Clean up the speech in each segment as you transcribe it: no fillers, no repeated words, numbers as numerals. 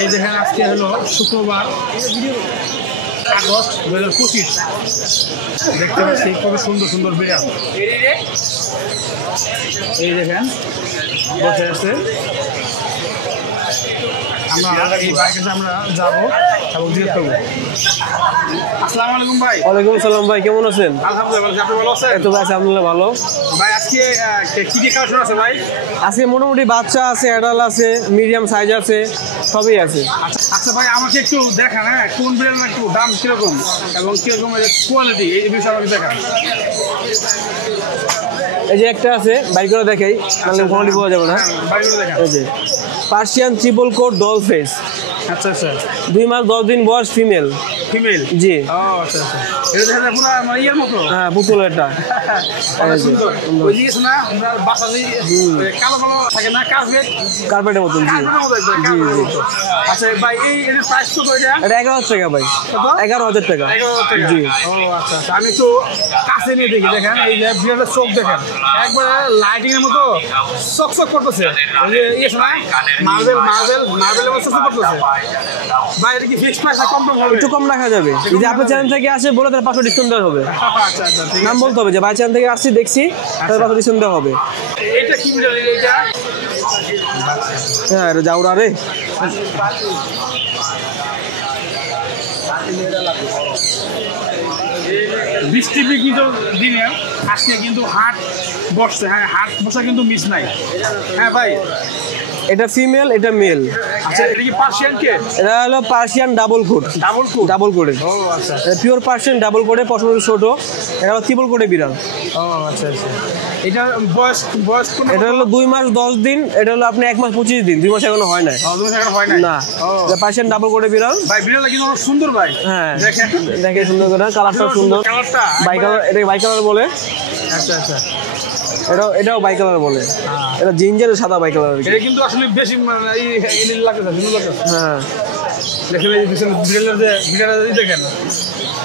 এই দেখেন আজকে হলো শুক্রবার আগস্ট 2025 দেখতে পাচ্ছি কত সুন্দর সুন্দর বিড়াল। এই দেখেন বসে আছে। আমরা এই বাইকে আমরা যাবো এবং জিজ্ঞেস করবো। আসসালামু আলাইকুম ভাই। ওয়ালাইকুম আসসালাম ভাই, কেমন আছেন? আলহামদুলিল্লাহ, আপনি ভালো আছেন? এই তো ভাই আলহামদুলিল্লাহ ভালো। ভাই আজকে কি কি কালেকশন আছে ভাই? আজকে মোটামুটি বাচ্চা আছে, অ্যাডাল্ট আছে, মিডিয়াম সাইজ আছে, সবই আছে। আচ্ছা ভাই আমাকে একটু দেখান, হ্যাঁ কোন বিড়াল একটু দাম কিরকম এবং কিরকম কোয়ালিটি এই বিষয়ে আমাকে দেখান। এই যে একটা আছে, বাইক করে দেখাই, নাহলে কোয়ালিটি পাওয়া যাবে না। এই যে Persian triple coat doll face. আচ্ছা আচ্ছা, 2 মাস 10 দিন বয়স, ফিমেল। ফিমেল? জি। ও আচ্ছা আচ্ছা, এটা দেখা যায় পুরো ইয়ের মতো। হ্যাঁ, পুতুলেরটা। সুন্দর। ওই জিনিস না আমরা বাসা যে কালো কালো থাকে না, কার্পেট, কার্পেটের মতন। জি জি জি। আচ্ছা ভাই এর প্রাইস কত এটা? এটা 11,000 টাকা ভাই। 11,000 টাকা। 11,000 টাকা? জি। ও আচ্ছা আচ্ছা, আমি একটু কাছে নিয়ে দেখি। দেখেন এই যে বিড়ালের চোখ দেখেন, একবারে লাইটিং এর মতো চকচক করতেছে। ওই যে ইয়ে না মার্বেলের মতো চকচক করতেছে। ভাই এটা কি ফিক্সড প্রাইস না কম হবে? একটু কম রাখা যাবে। যদি আপনার চ্যানেল থেকে আসে বলে তার 500 ডিসকাউন্ট দেওয়া হবে। আচ্ছা আচ্ছা, ঠিক নাম বলতে হবে যে ভাই চ্যানেল থেকে আসছি দেখছি, তার 500 ডিসকাউন্ট দেওয়া হবে। এটা কি বিড়াল এটা? হ্যাঁ, এটা জাউরা রে। বৃষ্টি বিঘ্নিত দিনে আজকে কিন্তু হাট বসছে। হ্যাঁ, হাট বসা কিন্তু মিস নাই। হ্যাঁ ভাই, এটা ফিমেল, এটা মেল। আচ্ছা এটা কি পার্সিয়ান কে? এটা হলো Persian double quote. Double quote? Double কোটে। ও আচ্ছা, পিওর পার্সিয়ান ডাবল কোটে, পশম ছোট। এটা ট্রিপল কোটে বিড়াল। ও আচ্ছা আচ্ছা, এটা বয়স বয়স কোন? এটা হলো 2 মাস 10 দিন, এটা হলো আপনি 1 মাস 25 দিন, 2 মাস এখনো হয় নাই। 2 মাস এখন হয় নাই না। ও এটা পার্সিয়ান ডাবল কোটে বিড়াল। ভাই বিড়ালটা কিন্তু অনেক সুন্দর ভাই। হ্যাঁ, দেখেন দেখে সুন্দর করে, কালারটা সুন্দর। কালারটা বাই কালার, এটা বাই কালার বলে। আচ্ছা আচ্ছা, এটাও বাই কালার বলে। এটা জিঞ্জারের সাদা বাই কালার। এটা কিন্তু আসলে বেশি এই লাগতেছে, সুন্দর লাগতেছে। হ্যাঁ, দেখেন এই বিড়ালের দেখেন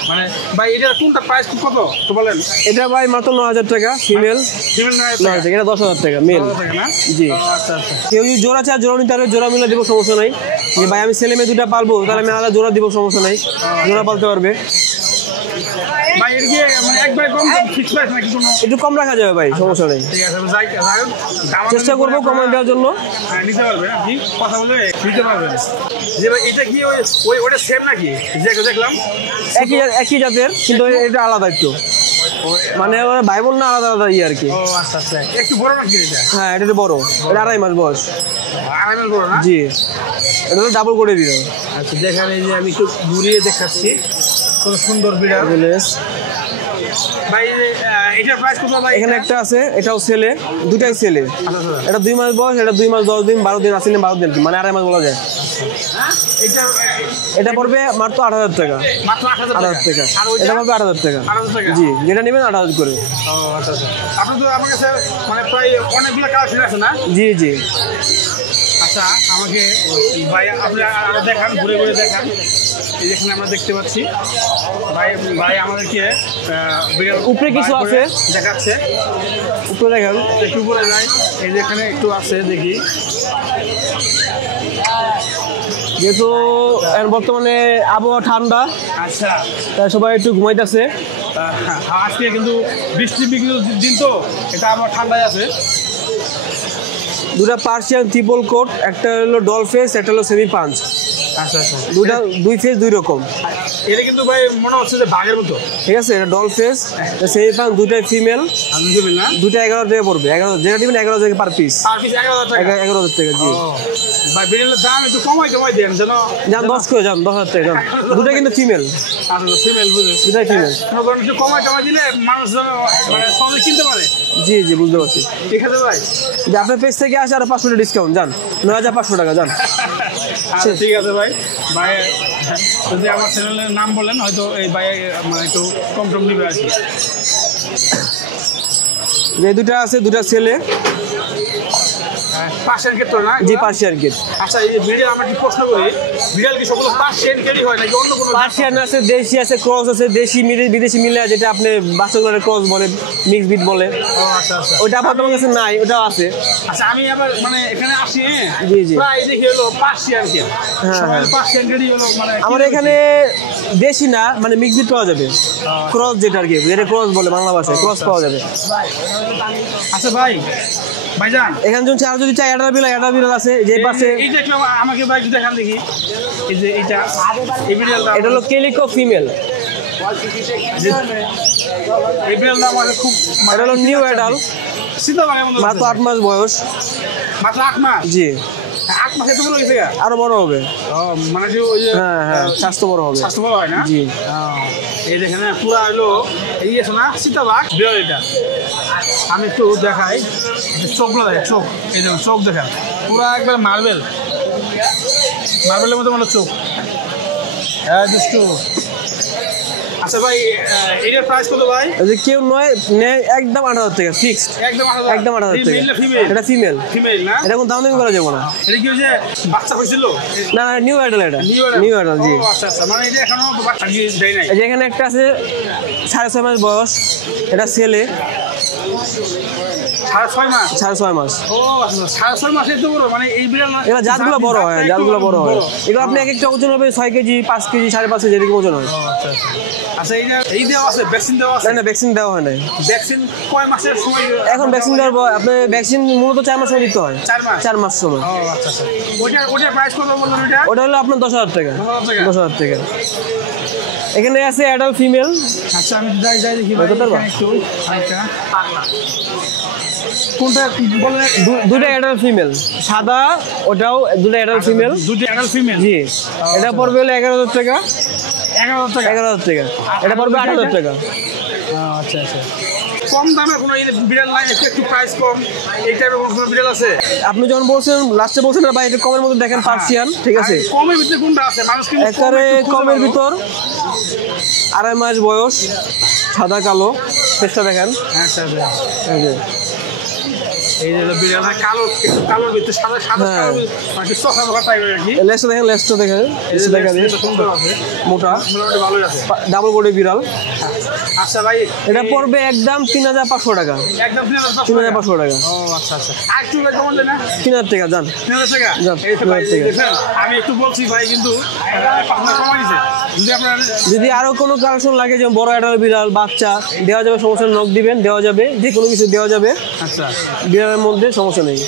মানে ভাই এটা কোনটা প্রাইস কত তো বলেন? এটা ভাই মাত্র 9,000 টাকা ফিমেল। ফিমেল 9,000 টাকা। এটা 10,000 টাকা মেল। না? জি। আচ্ছা আচ্ছা, কেউ যদি জোড়া চায় জোড়া নিতে পারবে, জোড়া মিলে দিব, সমস্যা নাই। যে ভাই আমি ছেলে মেয়ে দুটা পালবো, তাহলে আমি আলাদা জোড়া দিব, সমস্যা নাই, জোড়া পালতে পারবে। ভাই এর কি মানে একবারে কম ফিক্স প্রাইস নাকি কোনো? একটু কম রাখা যাবে ভাই, সমস্যা নেই। ঠিক আছে, চেষ্টা করবো কমানো দেওয়ার জন্য। নিতে পারবেন, আপনি কথা বলে নিতে পারবেন। যে ভাই এটা কি ওই ওটা সেম নাকি? দেখলাম একই জাতের, কিন্তু এটা আলাদা একটু, মানে ভাই বোন না, আলাদা আলাদা আর কি। ও আচ্ছা আচ্ছা, একটু বড় নাকি এটা? হ্যাঁ, এটা বড়। এটা 2.5 মাস বয়স। 2.5 মাস বড় না? জি। এটা হলো ডাবল করে দিল। আচ্ছা দেখেন এই যে আমি একটু ঘুরিয়ে দেখাচ্ছি, কত সুন্দর বিড়াল। ভাই এটার প্রাইস কত ভাই? এখানে একটা আছে, এটাও ছেলে, দুটাই ছেলে। এটা 2 মাস বয়স, এটা 2 মাস 10 দিন, 12 দিন আসেনি, 12 দিন মানে 2.5 মাস বলা যায়। এটা পড়বে মাত্র 8,000 টাকা। মাত্র 8,000 টাকা। এটা পড়বে 8,000 টাকা। 8,000 টাকা? জি, যেটা নেবেন 8,000 করে। ও আচ্ছা আচ্ছা, আপনি তো আমার কাছে মানে প্রায় অনেকগুলো কালেকশন আছে না? জি জি। আচ্ছা আমাকে ভাই আপনি আরো দেখান, ঘুরে ঘুরে দেখান। এই যেখানে আমরা দেখতে পাচ্ছি ভাই ভাই আমাদেরকে উপরে কিছু আছে দেখাচ্ছে। উপরে দেখান, একটু উপরে যাই, এই যেখানে একটু আছে দেখি। যেহেতু বর্তমানে আবহাওয়া ঠান্ডা, আচ্ছা তাই সবাই একটু ঘুমাইতেছে। আজকে কিন্তু বৃষ্টি দিন তো, এটা আমার ঠান্ডায় আছে। দুটা পার্সিয়ান ট্রিপল কোট, একটা হলো ডল ফেস, একটা হলো সেমি পাঞ্চ। আচ্ছা আচ্ছা, দুই ফেস দুই রকম। এটা কিন্তু ভাই মনে হচ্ছে যে বাঘের মতো। ঠিক আছে, এটা ডল ফেস, সেমি পাঞ্চ, দুটাই ফিমেল। দুটা 11 টাকা পড়বে। 11 যেটা দিবেন 11 টাকা পার পিস। 11,000 টাকা। জি ভাই বিড়ালের দাম একটু কমাই দেন যেন। যান 10 করে যান, 10,000 টাকা যান। দুটা কিন্তু ফিমেল। ফিমেল বুঝে, দুটাই ফিমেল। একটু কমাই দিলে মানুষ যেন মানে সহজে কিনতে পারে। জি জি, বুঝতে পারছি। ঠিক আছে ভাই, যে আপনার পেজ থেকে আসে আর 500 টাকা ডিসকাউন্ট, যান 9,500 টাকা যান। আচ্ছা ঠিক আছে ভাই। ভাই যদি আমার চ্যানেলের নাম বলেন, হয়তো এই ভাই মানে একটু কম নিবে আর কি। যে দুটা আছে, দুটা ছেলে। পার্সিয়ান কেট তো না? জি পার্সিয়ান কিট। আচ্ছা এই যে বিড়াল আমরা কি প্রশ্ন করি, বিড়াল কি সবগুলো পার্সিয়ান কেটই হয় নাকি অন্য কোনো? পার্সিয়ান আছে, দেশি আছে, ক্রস আছে, দেশি বিদেশি মিলে যেটা আপনি বাচ্চাগুলোর ক্রস বলে, মিক্স বিট বলে। ও আচ্ছা আচ্ছা। ওটা আবার তোমার কাছে নাই, ওটাও আছে। আচ্ছা আমি আবার মানে এখানে আসি, জি জি প্রায় দেখি হলো পার্সিয়ান কেট, সবাই পার্সিয়ান কেটই হলো মানে। আমার এখানে দেশি না মানে মিক্স বিট পাওয়া যাবে, ক্রস যেটা আর কি, যেটা ক্রস বলে বাংলা ভাষায়, ক্রস পাওয়া যাবে। আচ্ছা ভাই ভাইজান এখানে যদি চাই অ্যাডাল বিড়াল আছে যে পাশে। এইটা একটু আমাকে ভাই একটু দেখান দেখি। এই যে এইটা এই বিড়ালটা, এটা হলো কেলিকো ফিমেল। এই বিড়ালটা আমার খুব এটা হলো নিউ অ্যাডাল, সীতাবাগের মতো মাত্র 8 মাস বয়স। মাত্র 8 মাস? জি 8 মাসে তো বড় হয়েছে গা? আরো বড় হবে। ও মানে যে ওই যে হ্যাঁ স্বাস্থ্য বড় হবে। স্বাস্থ্য বড় হয় না? জি এই দেখেন পুরা হলো এই আছে না সীতাবাগ বিড়াল। এটা আমি একটু দেখাই, চোখগুলো দেখেন, চোখ এই দেখুন, চোখ দেখেন পুরা একবার মার্বেলের মতো মানে চোখ। হ্যাঁ দুষ্টু। আচ্ছা ভাই এটার প্রাইস কত ভাই? যে কেউ নেয় একদম 8,000 টাকা ফিক্সড, একদম 8,000 টাকা। এটা ফিমেল না? এটা কোনো দাম দামি করা যাবে না। এটা কি হচ্ছে বাচ্চা হয়েছিল? না নিউ অ্যাডাল, এটা নিউ অ্যাডাল। জি আচ্ছা আচ্ছা, মানে এটা এখনো বাচ্চা দেয় নাই। এই যে এখানে একটা আছে 6.5 মাস বয়স, এটা ছেলে। 6.5 মাস? 6.5 মাস। ও আচ্ছা 6.5 মাসে তো বড়, মানে এই বিড়াল না এগুলো জাতগুলো বড় হয়, জাতগুলো বড় হয়। এগুলো আপনি এক একটা ওজন হবে 6 কেজি, 5 কেজি, 5.5 কেজি এরকম ওজন হয়। আচ্ছা আচ্ছা। এই দেওয়া আছে, ভ্যাকসিন দেওয়া আছে? না ভ্যাকসিন দেওয়া হয় না। ভ্যাকসিন কয় মাসের সময়? এখন ভ্যাকসিন দেওয়ার পর আপনি ভ্যাকসিন মূলত 4 মাস সময় দিতে হয়। 4 মাস? 4 মাস সময়। ও আচ্ছা আচ্ছা। ওটার প্রাইস কত বললেন? ওটা হলো আপনার 10,000 টাকা। 10,000 টাকা। এখানে আছে অ্যাডাল্ট ফিমেল। আচ্ছা আমি যাই দেখি ভাই একটু হালকা। কোনটা বলেন? দুটো অ্যাডাল্ট ফিমেল, সাদা, ওটাও দুটো অ্যাডাল্ট ফিমেল। দুটো অ্যাডাল্ট ফিমেল? জি। এটা পড়বে হলো 11,000 টাকা। 11,000 টাকা? 11,000 টাকা। এটা পড়বে 8,000 টাকা। আচ্ছা আচ্ছা। কম দামে কোনো বিড়াল নাই? একটু প্রাইস কম এই টাইপের কোনো বিড়াল আছে? আপনি যখন বলছেন লাস্টে বলছেন ভাই এটা কমের মধ্যে দেখেন পার্সিয়ান, ঠিক আছে? কমের ভিতরে কোনটা আছে? মানুষ কিন্তু একেবারে কমের ভিতর 2.5 মাস বয়স, সাদা কালো, ফেসটা দেখেন। আচ্ছা আচ্ছা। এই যে এই যে বিড়ালটা কালোর ভিতরে সাদা সাদা মানে চোখা চোখা টাইপের আর কি। লেজটা দেখেন, লেজটা দেখেন, লেজটা দেখা যায় সুন্দর আছে, মোটা, মোটামুটি ভালোই আছে। ডাবল বডি বিড়াল। আচ্ছা ভাই এটা পড়বে একদম 3,500 টাকা। একদম 3,500 টাকা। ও আচ্ছা আচ্ছা। আর একটু কেমন দেন? 3,000 টাকা যান। 3,000 টাকা? যান, এই তো ভাই 3,000 টাকা। দেখেন আমি একটু বলছি ভাই কিন্তু আপনার কমাই দিয়েছে। যদি আপনার যদি আরো কোনো কালেকশন লাগে যেমন বড় অ্যাডাল বিড়াল, বাচ্চা দেওয়া যাবে, সমস্যা নেই, নখ দিবেন, দেওয়া যাবে, যে কোনো কিছু দেওয়া যাবে। আচ্ছা বিড়ালের মধ্যে সমস্যা নেই।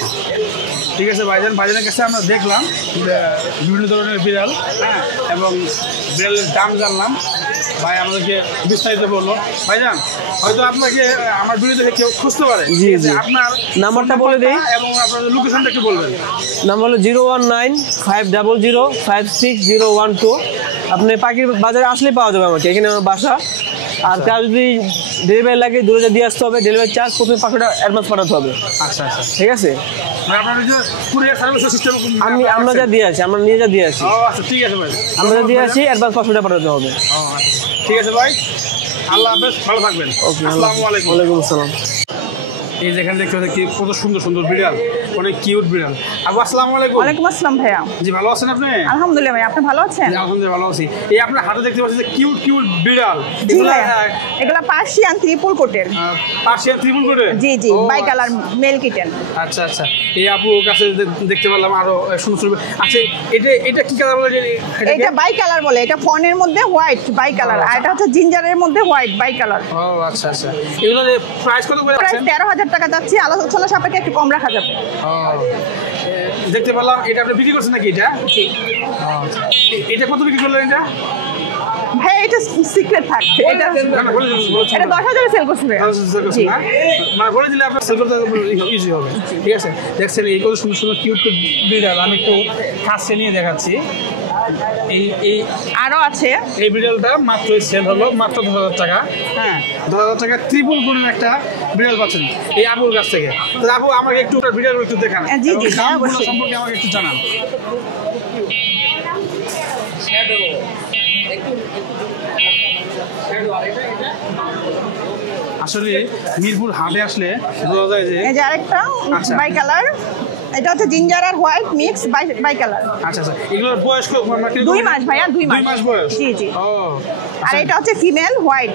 ঠিক আছে ভাইজানের কাছে আমরা দেখলাম বিভিন্ন ধরনের বিড়াল, হ্যাঁ, এবং বিড়ালের দাম জানলাম। ভাই আমাদেরকে বিস্তারিত বললো। ভাইজান হয়তো আপনাকে আমার ভিডিও দেখে কেউ খুঁজতে পারে। জি জি। আপনার নাম্বারটা বলে দিই এবং আপনার লোকেশনটা একটু বলবেন। নাম্বার হলো 019-500-56012। আপনি পাখির বাজারে আসলে পাওয়া যাবে আমাকে, এখানে আমার বাসা। আর কার যদি ডেলিভারি লাগে দূরে দিয়ে আসতে হবে, ডেলিভারি চার্জ প্রথমে পাখিটা অ্যাডভান্স পাঠাতে হবে। আচ্ছা আচ্ছা ঠিক আছে? মানে আপনার যে কুরিয়ার সার্ভিসের সিস্টেম আমরা যা দিয়ে আছি, আমরা নিয়ে যা দিয়ে আছি। ও আচ্ছা ঠিক আছে ভাই, আমরা যা দিয়ে আছি অ্যাডভান্স 500 টাকা পাঠাতে হবে। ও আচ্ছা ঠিক আছে ভাই, আল্লাহ হাফেজ, ভালো থাকবেন। ওকে, আসসালামু আলাইকুম। ওয়ালাইকুম আসসালাম। এই যেখানে দেখতে পাচ্ছি কি কত সুন্দর সুন্দর বিড়াল, অনেক কিউট বিড়াল। আবু আসসালামু আলাইকুম। ওয়ালাইকুম আসসালাম ভাইয়া। জি ভালো আছেন আপনি? আলহামদুলিল্লাহ ভাই, আপনি ভালো আছেন? জি, আলহামদুলিল্লাহ ভালো আছি। এই আপনার হাতে দেখতে পাচ্ছি যে কিউট কিউট বিড়াল। জি ভাইয়া, এগুলা পার্সিয়ান ট্রিপল কোটের। পার্সিয়ান ট্রিপল কোটে? জি জি, বাই কালার মেল কিটেন। আচ্ছা আচ্ছা। এই আপুর কাছে দেখতে পেলাম আরো সুন্দর সুন্দর। আচ্ছা এটা কি কালার বলে? এটা বাই কালার বলে। এটা ফনের মধ্যে হোয়াইট বাই কালার, আর এটা হচ্ছে জিঞ্জারের মধ্যে হোয়াইট বাই কালার। ও আচ্ছা আচ্ছা। এগুলো প্রাইস কত করে প্রাইস আছেন? 13,000 টাকা যাচ্ছে, আলোচনা সাপেক্ষে একটু কম রাখা যাবে। ও দেখতে পেলাম এটা আপনি বিক্রি করছেন নাকি? এটা জি। এটা কত বিক্রি করলেন এটা? ভাই এটা সিক্রেট থাকছে। এটা 10,000 সেল করছি ভাইয়া। জি। মানে বলে দিলে আপনার সেল করতে ইজি হবে। ঠিক আছে, দেখছেন এই কত সুন্দর সুন্দর কিউট বিড়াল। আমি একটু কাছে নিয়ে দেখাচ্ছি। এই আরো আছে। এই বিড়ালটা মাত্র সেল হলো মাত্র 10,000 টাকা। হ্যাঁ 10,000 টাকা ট্রিপল কোটের একটা বিড়াল পাচ্ছেন এই আপুর কাছ থেকে। তো আপু আমাকে একটু বিড়াল একটু দেখান। জি জি, দামগুলো সম্পর্কে আমাকে একটু জানান। আসলে মিরপুর হাটে আসলে বোঝা যায় যে এই যে আরেকটা আচ্ছা। Bicolour. এটা হচ্ছে জিঞ্জার আর হোয়াইট মিক্স বাই কালার। আচ্ছা আচ্ছা, এগুলোর বয়স 2 মাস ভাইয়া, 2 মাস। 2 মাস বয়স। জি জি। ও আর এটা হচ্ছে ফিমেল হোয়াইট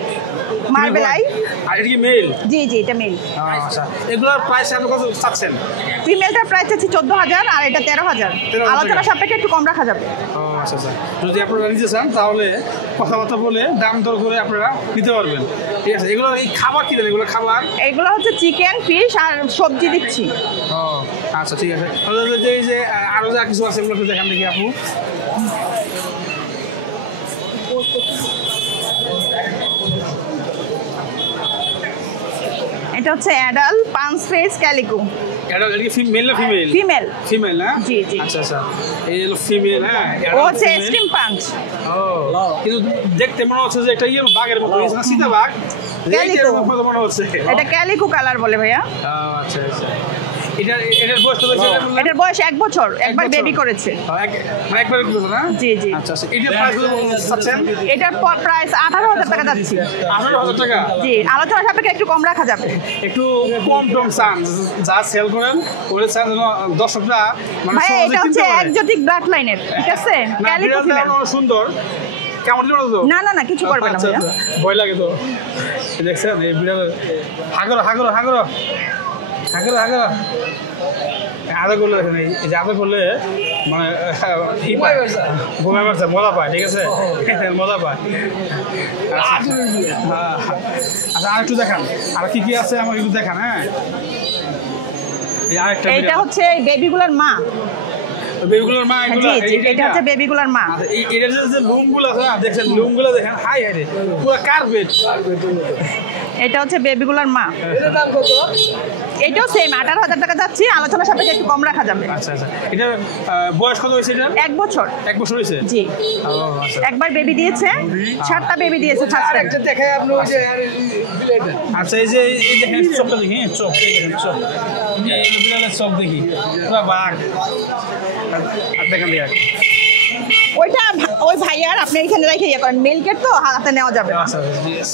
মার্বেল আই। আর এটা কি মেল? জি জি, এটা মেল। আচ্ছা, এগুলোর প্রাইস আপনি কত চাচ্ছেন? ফিমেলটার প্রাইস আছে 14,000 আর এটা 13,000। 13,000 আলোচনা সাপেক্ষে একটু কম রাখা যাবে। ও আচ্ছা আচ্ছা, যদি আপনারা নিতে চান তাহলে কথাবার্তা বলে দাম দর করে আপনারা নিতে পারবেন। ঠিক আছে, এগুলো এই খাবার কি দেন? এগুলো খাবার এগুলো হচ্ছে চিকেন ফিশ আর সবজি দিচ্ছি। ও আচ্ছা ঠিক আছে। তাহলে এই যে আরো যা কিছু আছে এগুলো একটু দেখান দেখি আপু। এটা হচ্ছে অ্যাডাল পাঁচ ফেস ক্যালিকো। এটা কি মেল না ফিমেল? ফিমেল। ফিমেল না? জি, জি। আচ্ছা আচ্ছা, এই হলো ফিমেল। হ্যাঁ, ও হচ্ছে স্টিম পাঞ্চ। ও কিন্তু দেখতে মনে হচ্ছে যে এটা বাঘের মতো, সীতা বাঘ। ক্যালিকো। মতো মনে হচ্ছে। এটা ক্যালিকো কালার বলে ভাইয়া। আচ্ছা আচ্ছা, এটার বয়স কত হয়েছে? এটার বয়স 1 বছর, একবার বেবি করেছে। একবার করবে না? জি জি। আচ্ছা আচ্ছা, এটার প্রাইস কত চাচ্ছেন? এটার প্রাইস 18,000 টাকা যাচ্ছে। 18,000 টাকা? জি, আলোচনা সাপেক্ষে একটু কম রাখা যাবে। একটু কম টম চান, যা সেল করেন ওরে চান যেন দর্শকরা মানে ভাই সহজে এটা হচ্ছে কিনতে পারে। এক্সোটিক ব্লাড লাইনের, ঠিক আছে? না, ক্যালিকো বিড়ালটা ফিমেল। অনেক সুন্দর। কেমন লাগলো তো? না না না, কিছু করবে না আচ্ছা, ভাইয়া। আচ্ছা, ভয় লাগে তো। দেখছেন এই বিড়াল হাগর হাগর হাগর হাগর হাগর আদা করলে দেখেন, এই যে আদা করলে মানে ঘুমাই পারছে, মজা পায়। ঠিক আছে, মজা পায়। আচ্ছা, আর একটু দেখান, আর কি কি আছে আমাকে একটু দেখান। হ্যাঁ, এই আরেকটা এইটা বিড়াল। হচ্ছে এই বেবিগুলোর মা। বেবিগুলোর মা এগুলো? জি জি, এটা হচ্ছে বেবিগুলোর মা। আচ্ছা, এটার যে লোমগুলো আছে না, দেখছেন লোমগুলো দেখেন, হাই হাই রে, পুরো কার্পেট। এটা হচ্ছে বেবিগুলোর মা। এটাও সেম 18,000 টাকা যাচ্ছে, আলোচনা সাপেক্ষে একটু কম রাখা যাবে। আচ্ছা আচ্ছা, এটার বয়স কত হয়েছে? এটার 1 বছর। 1 বছর হয়েছে? জি, ও আচ্ছা একবার বেবি দিয়েছে, 7টা বেবি দিয়েছে ফার্স্ট টাইম। আচ্ছা, এই যে এই দেখেন চোখটা দেখি, চোখ এই দেখেন, চোখ এই বিড়ালের চোখ দেখি, পুরো বাঘ। আর দেখেন দেখেন, ওইটা ওই ভাইয়ার, আপনি এখানে রেখে ইয়ে করেন, মিল্কের তো হাতে নেওয়া যাবে না। আচ্ছা yes।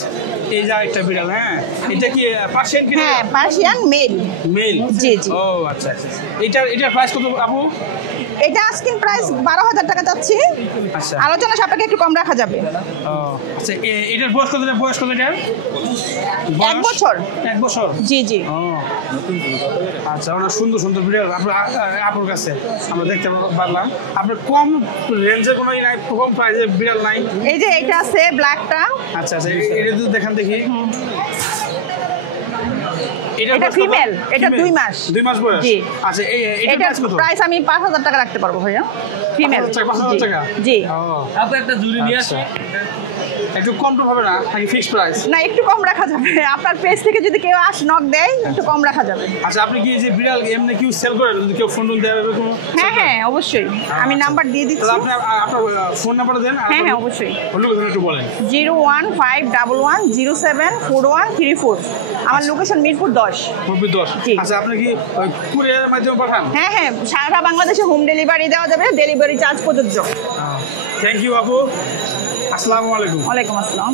এই যে একটা বিড়াল। হ্যাঁ, এটা কি পার্সিয়ান কি? হ্যাঁ, পার্সিয়ান মেল। মেল? জি, জি। ও আচ্ছা আচ্ছা, এটার প্রাইস কত আপু? এটা আস্কিং প্রাইস 12,000 টাকা যাচ্ছে, আচ্ছা আলোচনা সাপেক্ষে একটু কম রাখা যাবে। ও আচ্ছা, এটার বয়স কত? বয়স কত এটার? 1 বছর। 1 বছর? জি জি। ও আচ্ছা, অনেক সুন্দর সুন্দর বিড়াল আপনার কাছে আমরা দেখতে পারলাম। আপনার কম রেঞ্জের কোনো নাই, কম প্রাইসের বিড়াল নাই? এই যে এটা আছে ব্ল্যাকটা। আচ্ছা আচ্ছা, এটা যদি দেখান দেখি। এটা ফিমেল, এটা 2 মাস। 2 মাস বয়স? জি। আচ্ছা, এটা প্রাইস কত? প্রাইস আমি 5,000 টাকা রাখতে পারবো ভাইয়া, ফিমেল। 5,000 টাকা? জি। ও আপনি একটা জুড়ি নিয়ে আসেন। একটু কম টম হবে না নাকি ফিক্সড প্রাইস? না, একটু কম রাখা যাবে। আপনার পেজ থেকে যদি কেউ নক দেয়, একটু কম রাখা যাবে। আচ্ছা, আপনি কি এই যে বিড়াল এমনি কেউ সেল করেন? যদি কেউ ফোন দেয় এরকম? হ্যাঁ হ্যাঁ, অবশ্যই, আমি আচ্ছা। নাম্বার দিয়ে দিচ্ছি। তাহলে আপনি আপনার ফোন নাম্বারটা দেন। হ্যাঁ হ্যাঁ, অবশ্যই। লোকেশন একটু বলেন। 01511074134। আমার লোকেশন মিরপুর 10। মুরব্বি 10। জি। আচ্ছা, আপনি কি কুরিয়ারের মাধ্যমে পাঠান? হ্যাঁ হ্যাঁ, সারা বাংলাদেশে হোম ডেলিভারি দেওয়া যাবে, ডেলিভারি চার্জ প্রযোজ্য। থ্যাংক ইউ আপু, আসসালামু আলাইকুম। ওয়ালাইকুম আসসালাম।